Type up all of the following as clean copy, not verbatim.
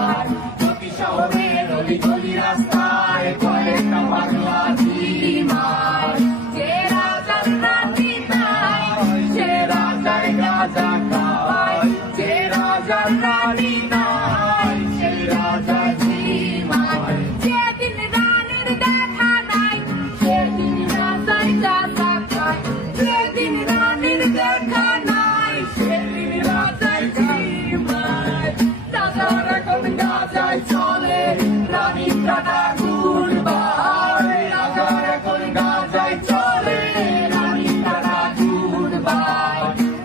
নিবার প্রতি শহরের অলি গলি রাস্তায় কয়েকটা পাগলা ঝিমার যে রাজার রানী নাই সে রাজার গাঁজা খায় যে রাজার রানী নাই সে রাজা ঝিমার যেদিন রানীর দেখা নাই সেদিন রাজায় গাঁজা খায় যেদিন রানীর দেখা নাই সেদিন রাজায় ঝিমার রাজার এখন গাঁজায় চলে রানীর টাটা গুড়বার রাজার এখন গাঁজায় চলে রানীর টাটা গুড়বার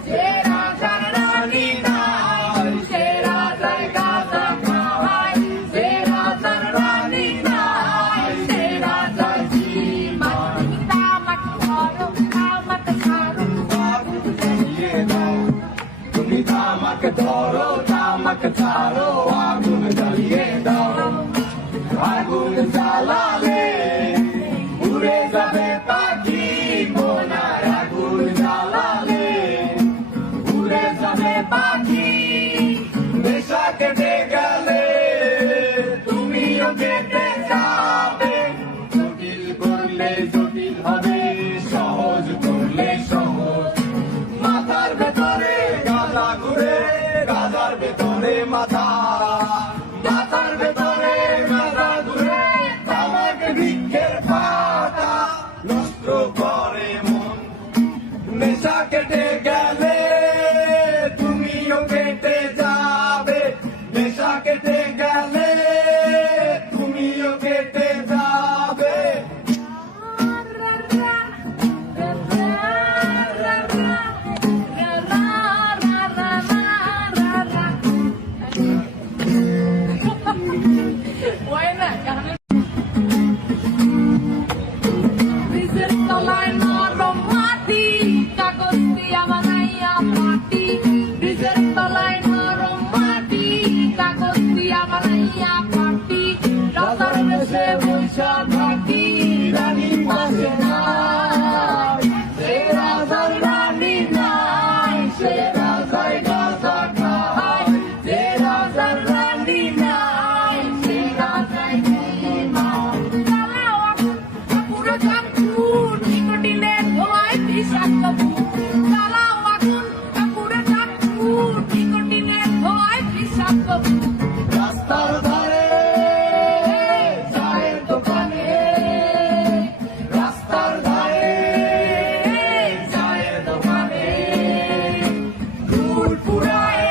যে রাজার রানী নাই সে রাজায় গাঁজা খায় যে রাজার রানী নাই সে রাজা ঝিমার তামাক ধরো তামাক ছাড়ো আগুন জ্বালিয়ে দাও তুমি তামাক ধরো তামাক ছাড়ো আগুন জ্বালিয়ে দাও আগুন জ্বালালে উড়ে যাবে পাখি মোনার আগুন জ্বালালে উড়ে যাবে পাখি নেশা কেটে গেলে তুমিও কেটে যাবে জটিল করলে জটিল হবে সহজ করলে সহজ মাথার ভেতরে গাঁজা ঘুরে গাঁজার ভেতরে মাথা মাথার ভেতরে গাঁজা ঘুরে তামাক বৃক্ষের পাতা নষ্ট করে মন নেশা কেটে গেলে তুমিও কেটে যাবে নেশা কেটে গেলে তুমিও কেটে যাবে Buena, Dice tolay no mati, kagus dia manaya mati. Dice tolay no mati, kagus dia manaya mati. Rasar bese boisha bhati, rani pashe nai. Se razar rani nai, se razar gaza khai. Se razar rani nai, se razar ঝিমার চালাও আগুন পুরো চাঁদপুর নিকটিনের ধোঁয়ায় বিষাক্ত বুক চালাও আগুন পুরো চাঁদপুর নিকটিনের ধোঁয়ায় বিষাক্ত বুক রাস্তার ধারে চায়ের দোকানে রাস্তার ধারে চায়ের দোকানে ফুল ফুরায়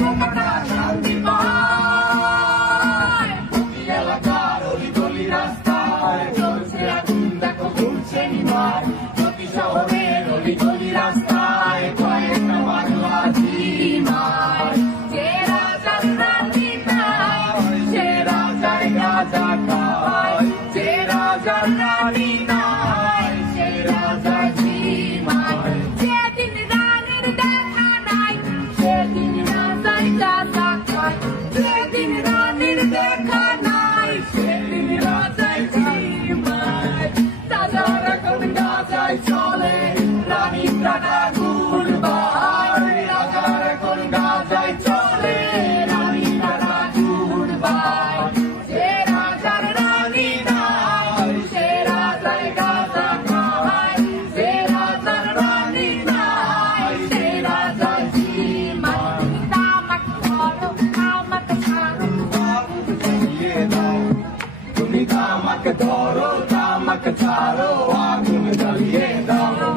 বোকাটা শান্তি পায় প্রতি এলাকার অলি গলি রাস্তায় চলছে আগুন দেখো ঘুরছে নিবার প্রতি শহরের অলি গলি রাস্তায় কয়েকটা পাগলা ঝিমার যে রাজার রানী নাই সে রাজার গাঁজা খায় যে রাজার রানী নাই সে রাজা ঝিমার যেদিন রানীর দেখা নাই সেদিন রাজায় গাঁজা খায় যেদিন রানীর দেখা নাই সেদিন রাজায় ঝিমার রাজার এখন গাঁজায় চলে রানীর টাটা গুড়বার রাজার এখন গাঁজায় চলে রানীর টাটা গুড়বার যে রাজার রানী নাই সে রাজায় গাঁজা খায় যে রাজার রানী নাই সে রাজা ঝিমার তামাক ধরো তামাক ছাড়ো আগুন জ্বালিয়ে দাও তুমি তামাক ধরো তামাক ছাড়ো আগুন জ্বালিয়ে দাও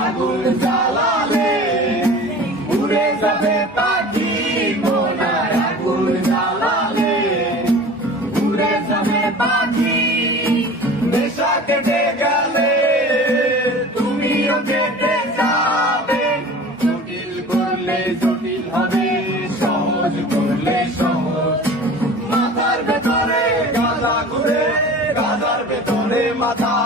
আগুন জ্বালালে উড়ে যাবে পাখি মোনার আগুন জ্বালালে উড়ে যাবে পাখি নেশা কেটে গেলে তুমিও কেটে যাবে জটিল করলে জটিল হবে সহজ করলে সহজ মাথার ভেতরে গাঁজা ঘুরে গাঁজার ভেতরে মাথা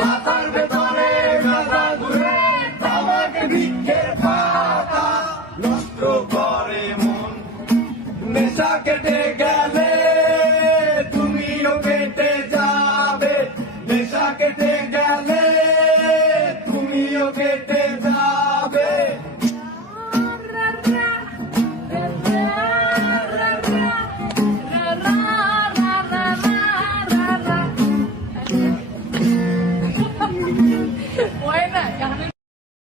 মাথার ভেতরে গাঁজা ঘুরে তামাক বৃক্ষের পাতা নষ্ট করে মন নেশা কেটে গেলে তুমিও কেটে যাবে নেশা কেটে গেলে তুমিও কেটে যাবে ময়না